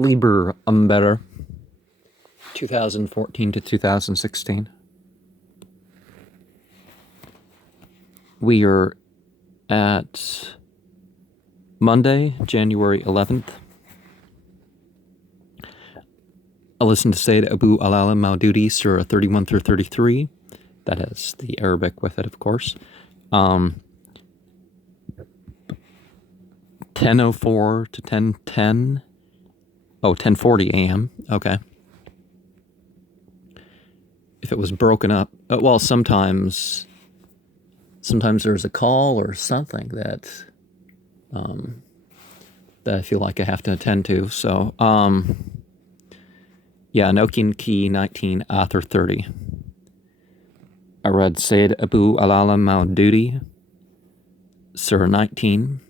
Liber Umbera, 2014 to 2016. We are at Monday, January 11th. I listened to Sayyid Abu Alala Maududi, Surah 31 through 33. That has the Arabic with it, of course. 10:04 to 10:10. Oh, 10:40 a.m. Okay. If it was broken up, well, sometimes there's a call or something that I feel like I have to attend to. So, yeah, Nokian Key 19, Author 30. I read Sayyid Abu Alala Maududi, Surah 19.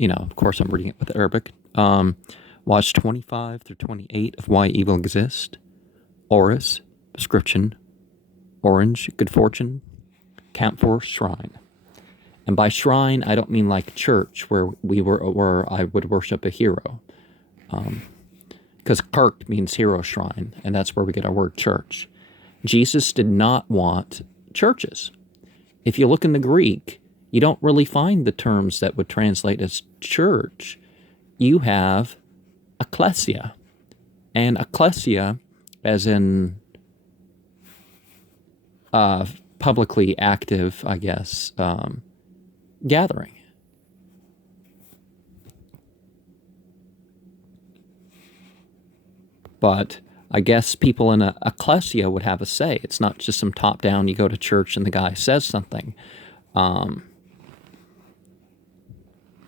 Of course, I'm reading it with Arabic. Watch 25 through 28 of Why Evil Exists. Oris, description. Orange, good fortune. Count 4, shrine. And by shrine, I don't mean like church where I would worship a hero. Because Kirk means hero shrine, and that's where we get our word church. Jesus did not want churches. If you look in the Greek, you don't really find the terms that would translate as church. You have ecclesia. And ecclesia, as in publicly active, I guess, gathering. But I guess people in a ecclesia would have a say. It's not just some top-down, you go to church and the guy says something.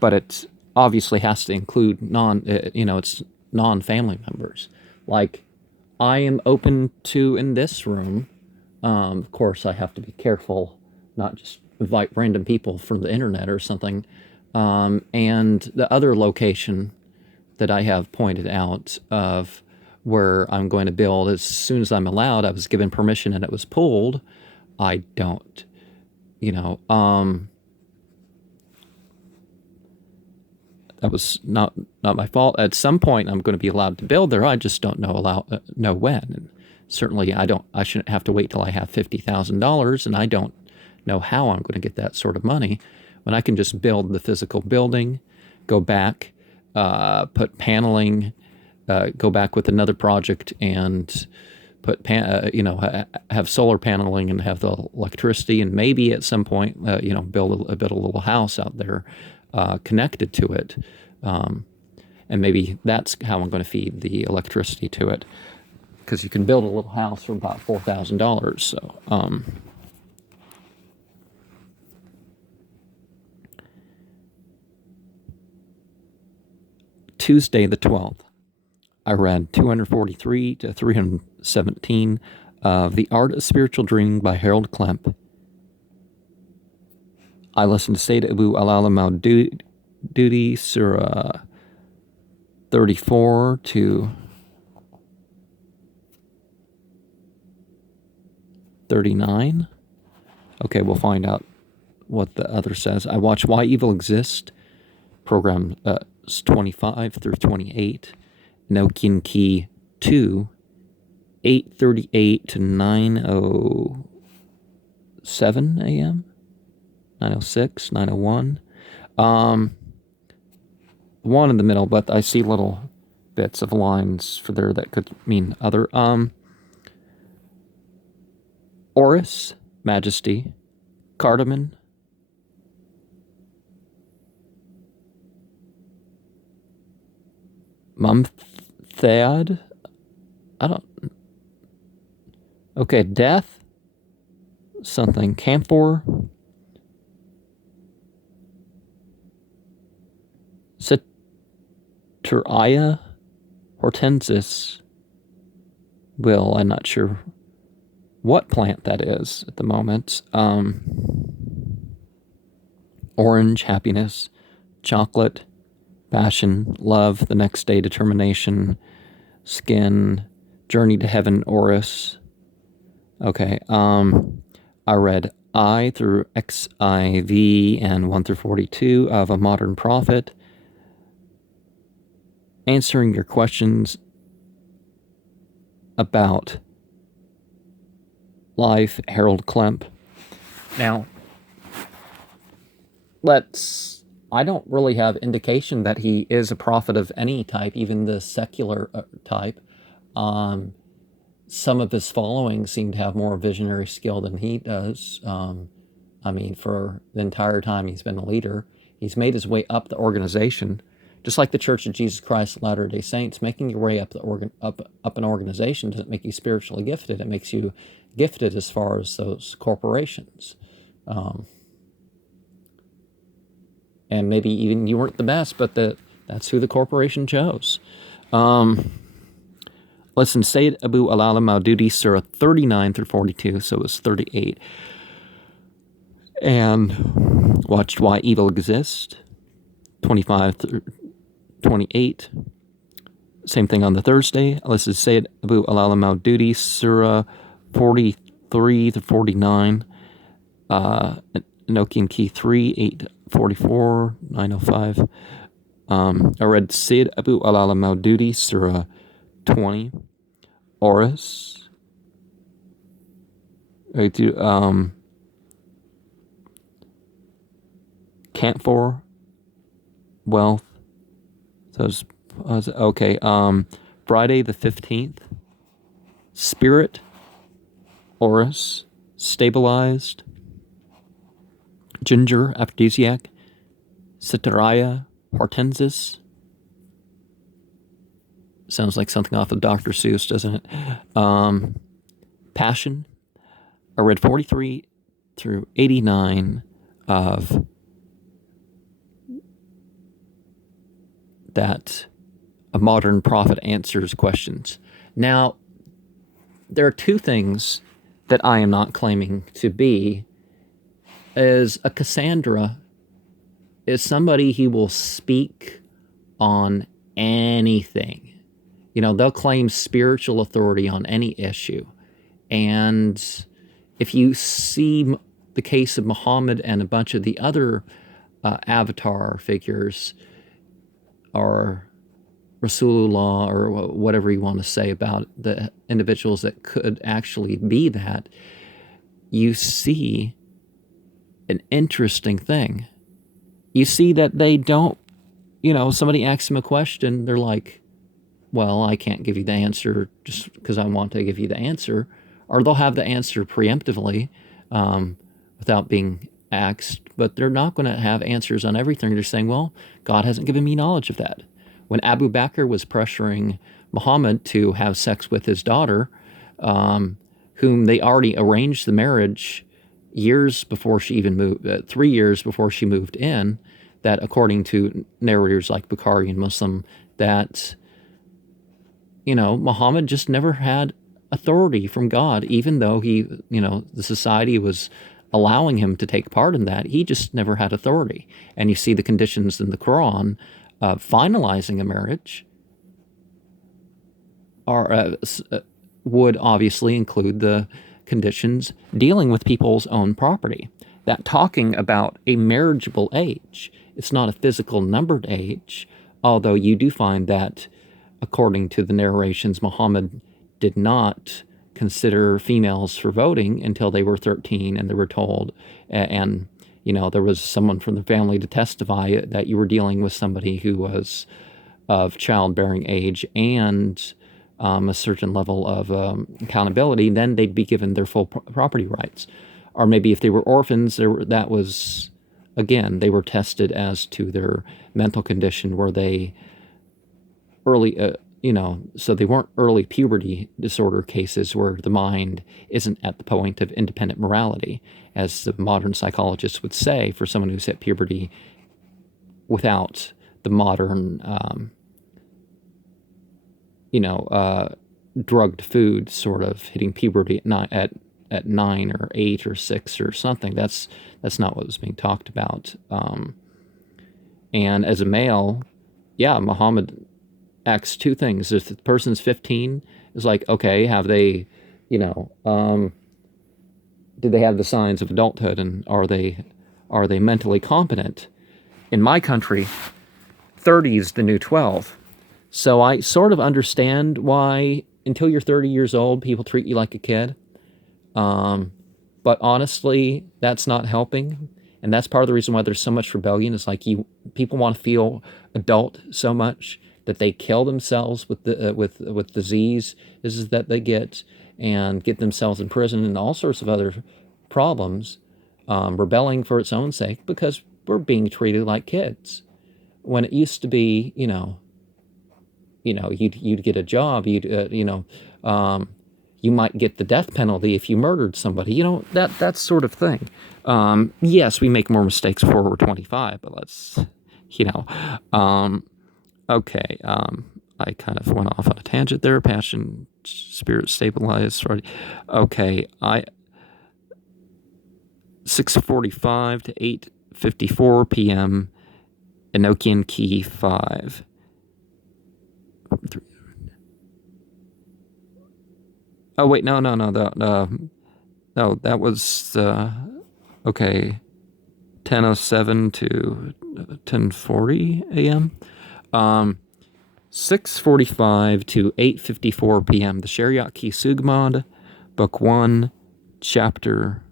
But it obviously has to include it's non-family members. Like, I am open to, in this room, of course I have to be careful, not just invite random people from the internet or something. And the other location that I have pointed out of where I'm going to build, as soon as I'm allowed, I was given permission and it was pulled. I don't, that was not my fault. At some point, I'm going to be allowed to build there. I just don't know when. And certainly, I shouldn't have to wait till I have $50,000, and I don't know how I'm going to get that sort of money when I can just build the physical building, go back, put paneling, go back with another project and put have solar paneling and have the electricity, and maybe at some point build a little house out there connected to it, and maybe that's how I'm going to feed the electricity to it, because you can build a little house for about $4,000. So Tuesday the 12th, I read 243 to 317 of The Art of Spiritual Dreaming by Harold Klemp. I listened to Sayyid Abu Alala Maududi, Surah 34 to 39. Okay, we'll find out what the other says. I watched Why Evil Exists, program 25 through 28. Nokian Key 2, 8:38 to 9:07 a.m., 9:06, 9:01. One in the middle, but I see little bits of lines for there that could mean other. Oris, Majesty, Cardamom, Mumthead, okay, Death, something, Camphor, Citraya, Hortensis, I'm not sure what plant that is at the moment. Orange, Happiness, Chocolate, Passion, Love, The Next Day, Determination, Skin, Journey to Heaven, Oris. Okay, I read I through XIV and 1 through 42 of a modern prophet, answering your questions about life, Harold Klemp. Now, I don't really have indication that he is a prophet of any type, even the secular type. Some of his following seem to have more visionary skill than he does. For the entire time he's been a leader, he's made his way up the organization, just like the Church of Jesus Christ of Latter-day Saints. Making your way up up an organization doesn't make you spiritually gifted. It makes you gifted as far as those corporations. And maybe even you weren't the best, but that's who the corporation chose. Listen, Sayyid Abu Alala Maududi, Surah 39 through 42, so it was 38. And watched Why Evil Exists, 25 through 28. Same thing on the Thursday. Listened to Sayyid Abu Alala Maududi, Surah 43 to 49. Nokian Key 3, 844, 905. I read Sayyid Abu Alala Maududi, Surah 20. Oris. Camphor. Wealth. So okay. Friday the 15th. Spirit. Oris. Stabilized. Ginger, aphrodisiac. Citteria hortensis. Sounds like something off of Dr. Seuss, doesn't it? Passion. I read 43 through 89 of that a modern prophet answers questions. Now, there are two things that I am not claiming to be. Is a Cassandra is somebody who will speak on anything. They'll claim spiritual authority on any issue. And if you see the case of Muhammad and a bunch of the other avatar figures, or Rasulullah, or whatever you want to say about the individuals that could actually be that, you see an interesting thing. You see that they don't, somebody asks them a question, they're like, well, I can't give you the answer just because I want to give you the answer. Or they'll have the answer preemptively without being asked, but they're not going to have answers on everything. They're saying, well, God hasn't given me knowledge of that. When Abu Bakr was pressuring Muhammad to have sex with his daughter, whom they already arranged the marriage years before she even moved, 3 years before she moved in, that according to narrators like Bukhari and Muslim, that, Muhammad just never had authority from God, even though he, the society was allowing him to take part in that. He just never had authority. And you see the conditions in the Quran of finalizing a marriage would obviously include the conditions dealing with people's own property. That talking about a marriageable age, it's not a physical numbered age, although you do find that, according to the narrations, Muhammad did not consider females for voting until they were 13, and they were told, and there was someone from the family to testify that you were dealing with somebody who was of childbearing age and a certain level of accountability, then they'd be given their full property rights. Or maybe if they were orphans, that was, again, they were tested as to their mental condition. Were they early, so they weren't early puberty disorder cases where the mind isn't at the point of independent morality, as the modern psychologists would say, for someone who's hit puberty without the modern, drugged food sort of hitting puberty at 9 or 8 or 6 or something. That's not what was being talked about. And as a male, Muhammad asks two things. If the person's 15, it's like, okay, have they, do they have the signs of adulthood, and are they mentally competent? In my country, 30 is the new 12. So I sort of understand why, until you're 30 years old, people treat you like a kid. But honestly, that's not helping. And that's part of the reason why there's so much rebellion. It's like people want to feel adult so much that they kill themselves with the disease is that they get, and get themselves in prison and all sorts of other problems, rebelling for its own sake because we're being treated like kids. When it used to be, you'd get a job, you might get the death penalty if you murdered somebody, that sort of thing. Yes, we make more mistakes before we're 25, but let's, okay. I kind of went off on a tangent there. Passion, spirit stabilized. Okay, 6:45 to 8:54 p.m. Enochian Key 5. Oh wait, no, that was okay. 10:07 to 10:40 a.m. 6:45 to 8:54 p.m. The Shariat Ki Sugmad, Book 1, Chapter.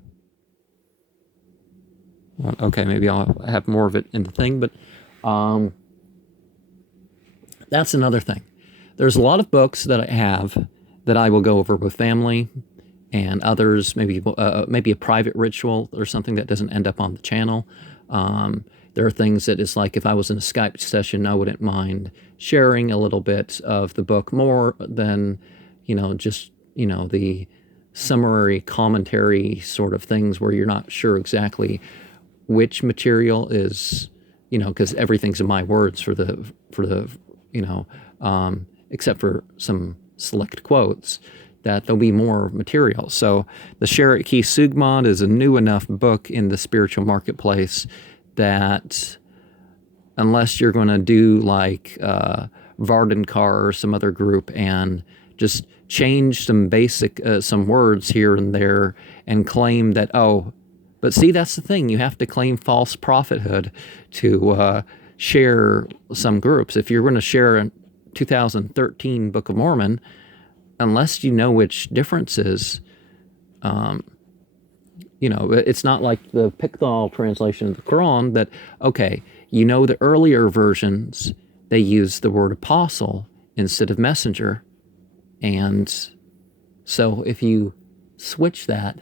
Okay, maybe I'll have more of it in the thing, but that's another thing. There's a lot of books that I have that I will go over with family, and others, maybe a private ritual or something that doesn't end up on the channel. There are things that it's like if I was in a Skype session, I wouldn't mind sharing a little bit of the book more than, just, the summary commentary sort of things where you're not sure exactly which material is, because everything's in my words for the except for some select quotes, that there'll be more material. So the Shariat Ki Sugmad is a new enough book in the spiritual marketplace that unless you're going to do like Vardankar or some other group and just change some basic, some words here and there and claim that, but see, that's the thing. You have to claim false prophethood to share some groups. If you're going to share a 2013 Book of Mormon, unless you know which differences, it's not like the Pickthall translation of the Quran that, the earlier versions, they use the word apostle instead of messenger. And so if you switch that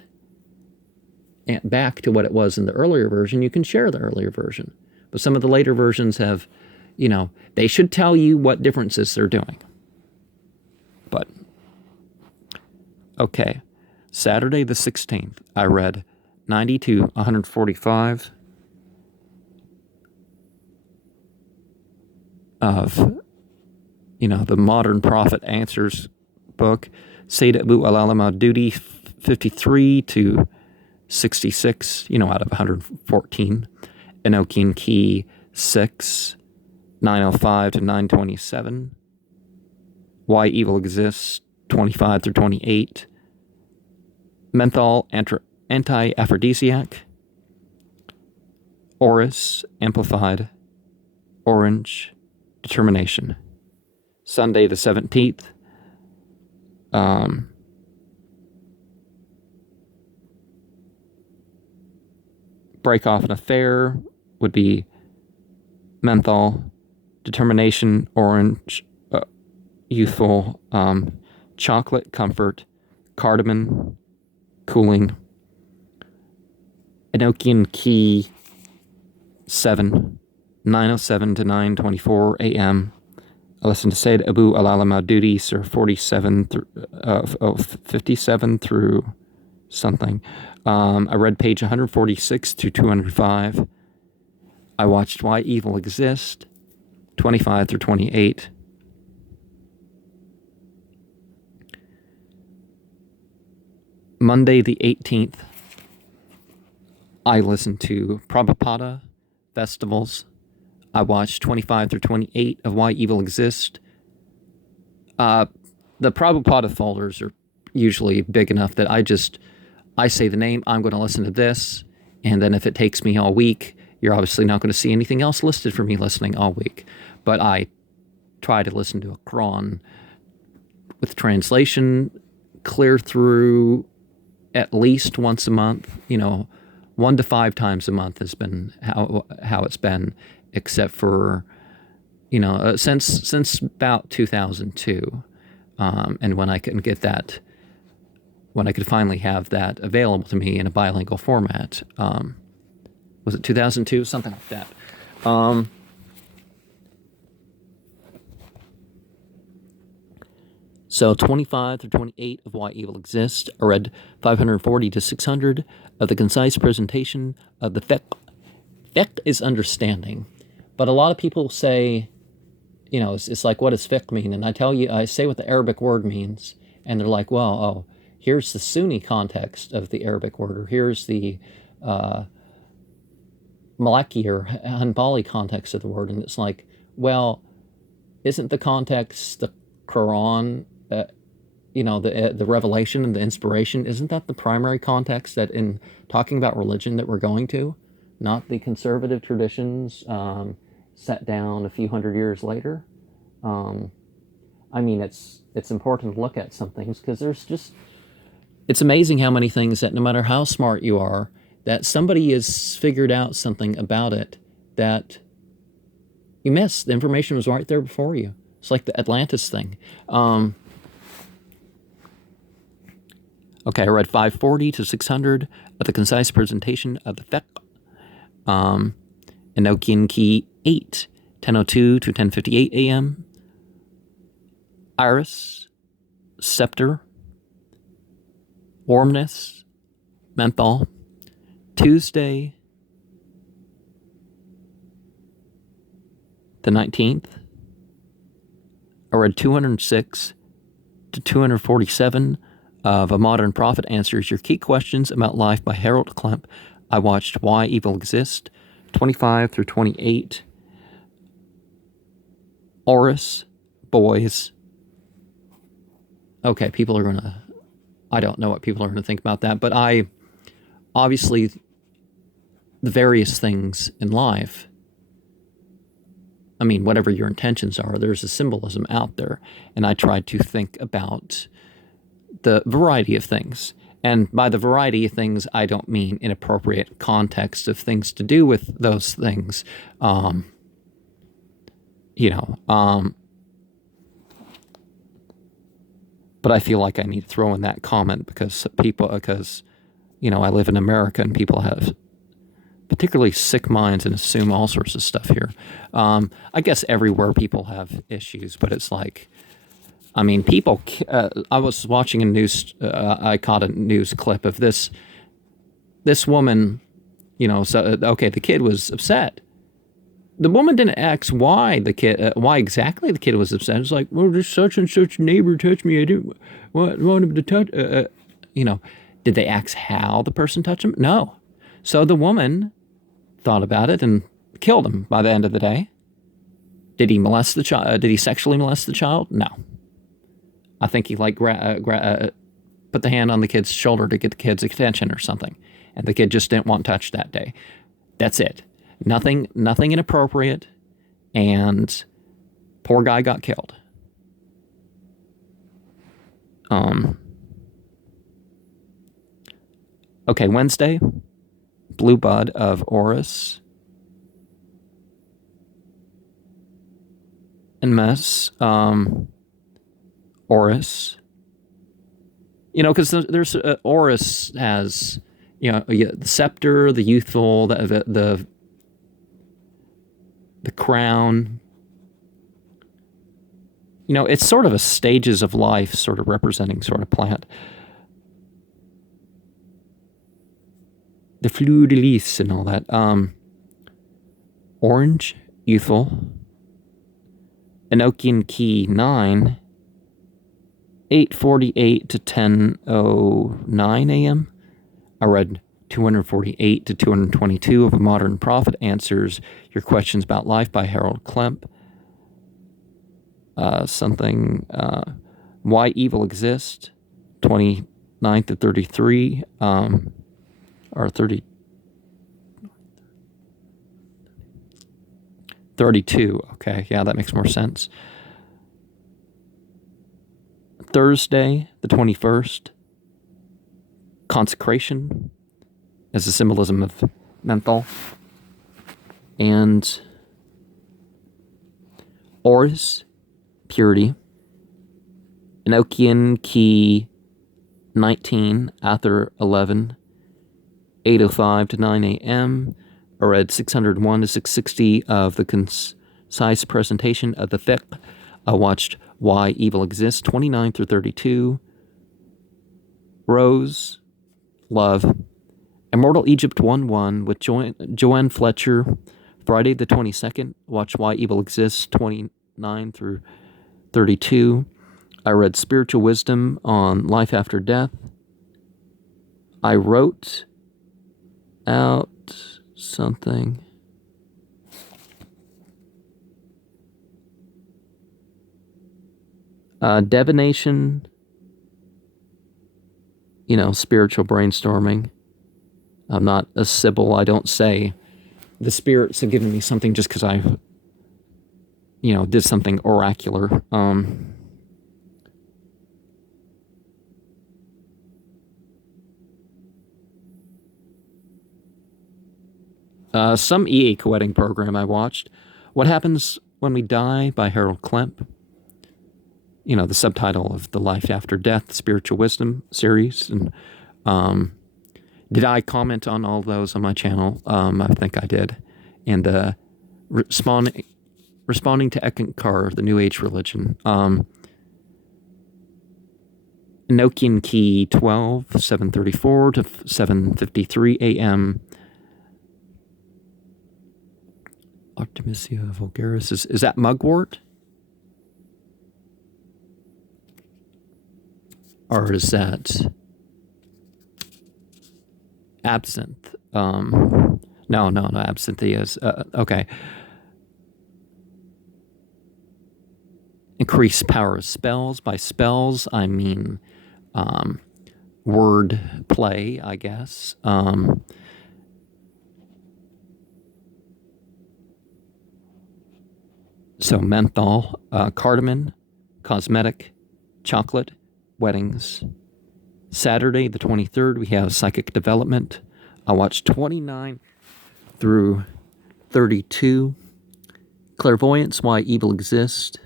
back to what it was in the earlier version, you can share the earlier version. But some of the later versions have, they should tell you what differences they're doing. But, okay, Saturday the 16th, I read 90 to 145 of, the Modern Prophet Answers book. Sayyid Abu Alalam al-Dudi, 53 to 66, out of 114. Enochian Key 6, 905 to 927. Why Evil Exists, 25 through 28. Menthol Anti-Aphrodisiac. Oris Amplified. Orange Determination. Sunday the 17th. Break Off an Affair would be menthol, determination, orange, youthful, chocolate, comfort, cardamom, cooling. Enochian Key 7, 9:07 to 9:24 a.m. I listened to Sayyid Abu Alalam al-Dudi, Sir 57 through something. I read page 146 to 205. I watched Why Evil Exists, 25 through 28. Monday the 18th, I listened to Prabhupada Festivals. I watched 25 through 28 of Why Evil Exists. The Prabhupada folders are usually big enough that I say the name, I'm going to listen to this, and then if it takes me all week, you're obviously not going to see anything else listed for me listening all week. But I try to listen to a Quran with translation clear through at least once a month. 1 to 5 times a month has been how it's been, except for since about 2002, and when I could get that, when I could finally have that available to me in a bilingual format. Was it 2002? Something like that. So 25 through 28 of Why Evil Exists. I read 540 to 600 of the concise presentation of the fiqh. Fiqh is understanding. But a lot of people say, it's like, what does fiqh mean? And I say what the Arabic word means. And they're like, well, here's the Sunni context of the Arabic word, or here's the Maliki or Hanbali context of the word. And it's like, well, isn't the context the Quran, the revelation and the inspiration? Isn't that the primary context that in talking about religion that we're going to, not the conservative traditions set down a few hundred years later? It's important to look at some things, because it's amazing how many things that no matter how smart you are, that somebody has figured out something about it that you missed. The information was right there before you. It's like the Atlantis thing. Okay, I read 540 to 600 of the concise presentation of the fiqh. Enochian Key 8, 10:02 to 10:58 a.m. Iris, Scepter, Warmness, Menthol. Tuesday, the 19th. I read 206 to 247 of A Modern Prophet Answers Your Key Questions About Life by Harold Klemp. I watched Why Evil Exists, 25 through 28. Oris, Boys. Okay, I don't know what people are going to think about that, but obviously, the various things in life, whatever your intentions are, there's a symbolism out there. And I tried to think about the variety of things. And by the variety of things, I don't mean inappropriate context of things to do with those things. But I feel like I need to throw in that comment because I live in America and people have particularly sick minds and assume all sorts of stuff here. I guess everywhere people have issues, but it's like, people. I was watching I caught a news clip of this woman. The kid was upset. The woman didn't ask why exactly the kid was upset. It's like, well, this such and such neighbor touched me. I didn't want him to touch. Did they ask how the person touched him? No. So the woman thought about it and killed him by the end of the day. Did he molest the child? Did he sexually molest the child? No. I think he put the hand on the kid's shoulder to get the kid's attention or something, and the kid just didn't want touched that day. That's it. Nothing inappropriate, and poor guy got killed. Okay, Wednesday, Blue Bud of Oris and Mess, Oris. Because there's Oris has the scepter, the youthful, the crown. It's sort of a stages of life sort of representing sort of plant. The fleur de lis and all that. Orange, youthful. Enochian Key 9, 8:48 to 10:09 a.m. I read 248 to 222 of A Modern Prophet Answers Your Questions About Life by Harold Klemp. Why Evil Exists, to 33, or 32. Okay, yeah, that makes more sense. Thursday, the 21st, consecration as a symbolism of menthol. And Oris, purity. Enochian key 19, Ather 11, 8:05 to 9 a.m. I read 601 to 660 of the concise presentation of the fiqh. I watched Why Evil Exists, 29 through 32. Rose, Love. Immortal Egypt 1:1 with Joanne Fletcher, Friday the 22nd. Watch Why Evil Exists, 29 through 32. I read Spiritual Wisdom on Life After Death. I wrote out something. Divination, spiritual brainstorming. I'm not a Sybil. I don't say the spirits have given me something just because I, did something oracular. Some EA co-wedding program I watched. What Happens When We Die by Harold Klemp. The subtitle of the Life After Death Spiritual Wisdom series. And did I comment on all those on my channel? I think I did. And responding to Ekankar, the New Age religion. Enochian Key 12, 7:34 to 7:53 a.m. Artemisia vulgaris. Is that mugwort? Or is that absinthe? No, absinthe is, okay. Increase power of spells. By spells, I mean word play, I guess. So menthol, cardamom, cosmetic, chocolate, weddings. Saturday, the 23rd, we have psychic development. I watched 29 through 32. Clairvoyance, Why Evil Exists.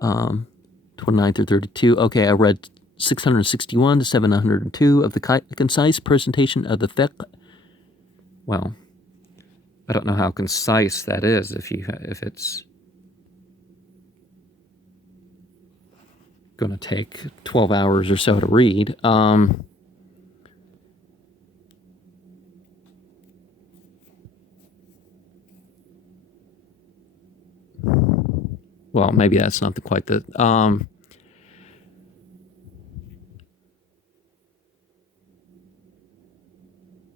29 through 32. Okay, I read 661 to 702 of the concise presentation of the fiqh. Well, I don't know how concise that is if it's going to take 12 hours or so to read. Well, maybe that's not quite the...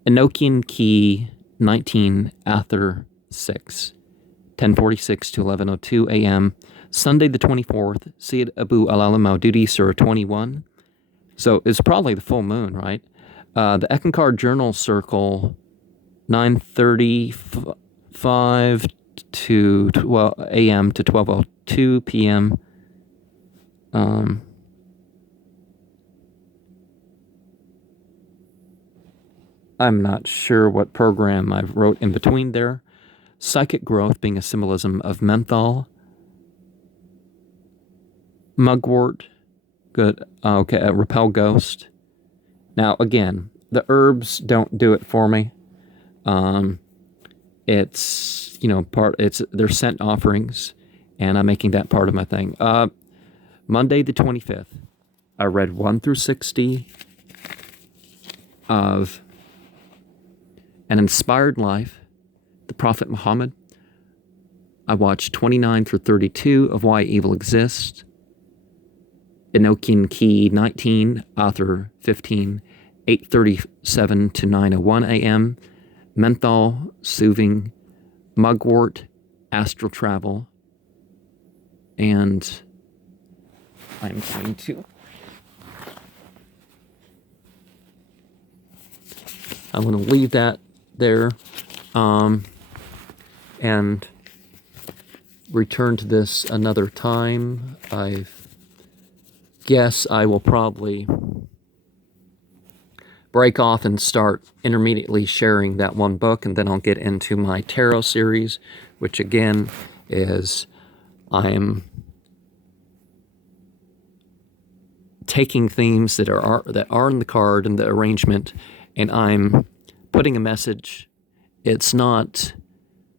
Enochian Key 19, Ather 6, 10:46 to 11:02 a.m. Sunday the 24th, Syed Abu Alala Maududi, Surah 21. So it's probably the full moon, right? The Ekankar Journal Circle, 9:35 to 12 a.m. to 12:02 p.m. I'm not sure what program I wrote in between there. Psychic growth being a symbolism of menthol. Mugwort, good. Okay, repel ghost. Now again, the herbs don't do it for me. It's they're scent offerings, and I'm making that part of my thing. Monday the 25th, I read 1 through 60 of An Inspired Life, the Prophet Muhammad. I watched 29 through 32 of Why Evil Exists. Enochian Key 19, Author 15, 8:37 to 9:01 a.m. Menthol, Soothing, Mugwort, Astral Travel, and I'm going to I'm going to leave that there and return to this another time. I guess I will probably break off and start intermediately sharing that one book, and then I'll get into my tarot series, which again is I'm taking themes that are in the card and the arrangement, and I'm putting a message. It's not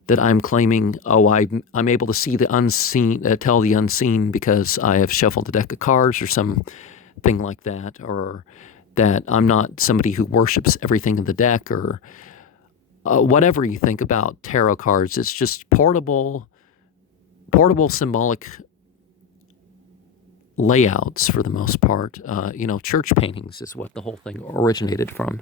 that I'm claiming, I'm able to see the unseen, tell the unseen because I have shuffled a deck of cards or something like that, or that I'm not somebody who worships everything in the deck, or whatever you think about tarot cards. It's just portable symbolic layouts for the most part. Church paintings is what the whole thing originated from.